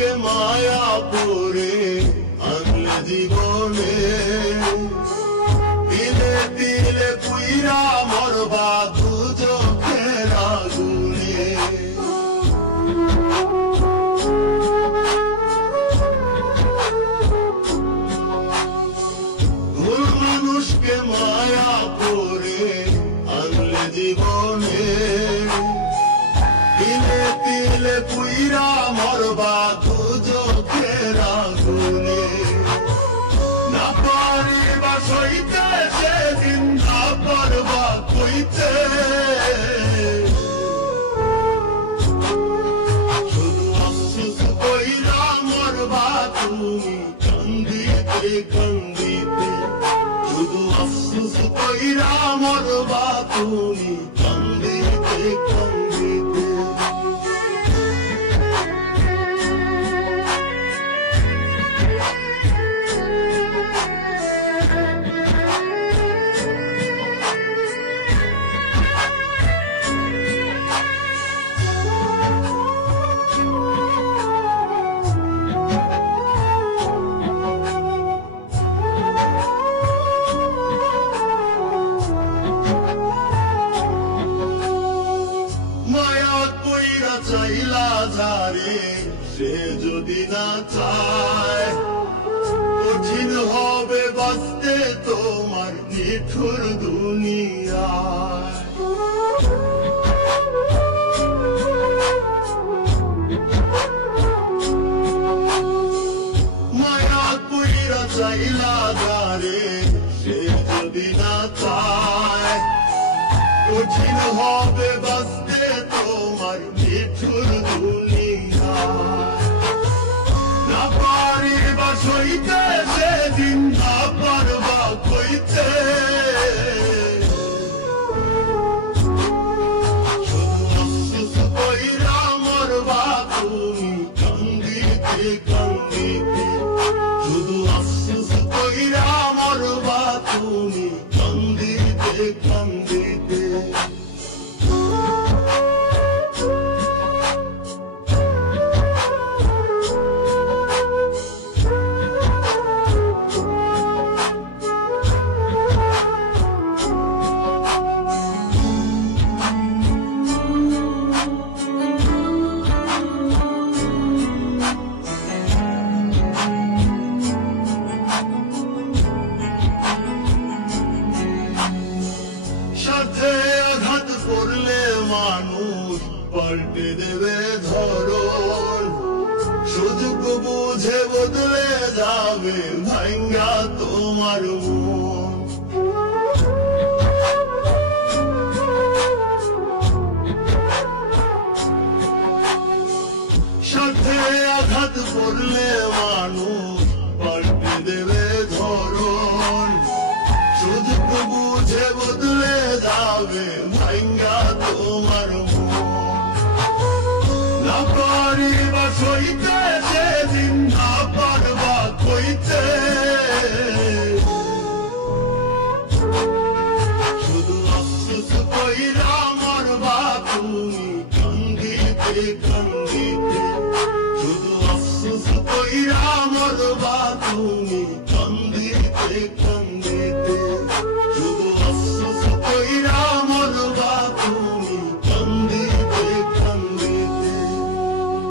মানুষকে মায়া করে আনলে জীবনে, তিলে তিলে পুইরা মরবা দু চোখের আগুনে। ভুল মানুষকে মায়া করে আনলে জীবনে, তিলে তিলে পুইরা মরবা দু চোখের আগুনে। না পারিবা সইতে সেদিন, না পারবা কইতে, শুধু আফসোস কইরা মরবা তুমি কান্দিতে কান্দিতে, শুধু আফসোস কইরা মরবা তুমি কান্দিতে কান্দিতে। চাইলা যারে সে যদি না চায়, কঠিন হবে বাঁচতে তোমার নিঠুর দুনিয়ায়। মায়া কইরা চাইলা যারে সে যদি না চায়, কঠিন হবে বাঁচতে তোমার নিঠুর দুনিয়ায়। না পারিবা সইতে সেদিন, না পারবা কইতে, শুধু আফসোস কইরা মরবা তুমি কান্দিতে কান্দিতে, শুধু আফসোস কইরা মরবা তুমি কান্দিতে কান্দিতে। সাথে আঘাত করলে মানুষ পাল্টে দেবে ধরন, সুযোগ বুঝে বদলে যাবে ভাঙ্গা তোমার মন। সাথে আঘাত করলে মানুষ পাল্টে দেবে ধরন, সুযোগ বুঝে বদলে যাবে ভাঙ্গা তোমার মন। না পারিবা সইতে সেদিন, না পারবা কইতে, শুধু আফসোস কইরা মরবা তুমি কান্দিতে কান্দিতে, শুধু আফসোস কইরা মরবা তুমি কান্দিতে কান্দিতে।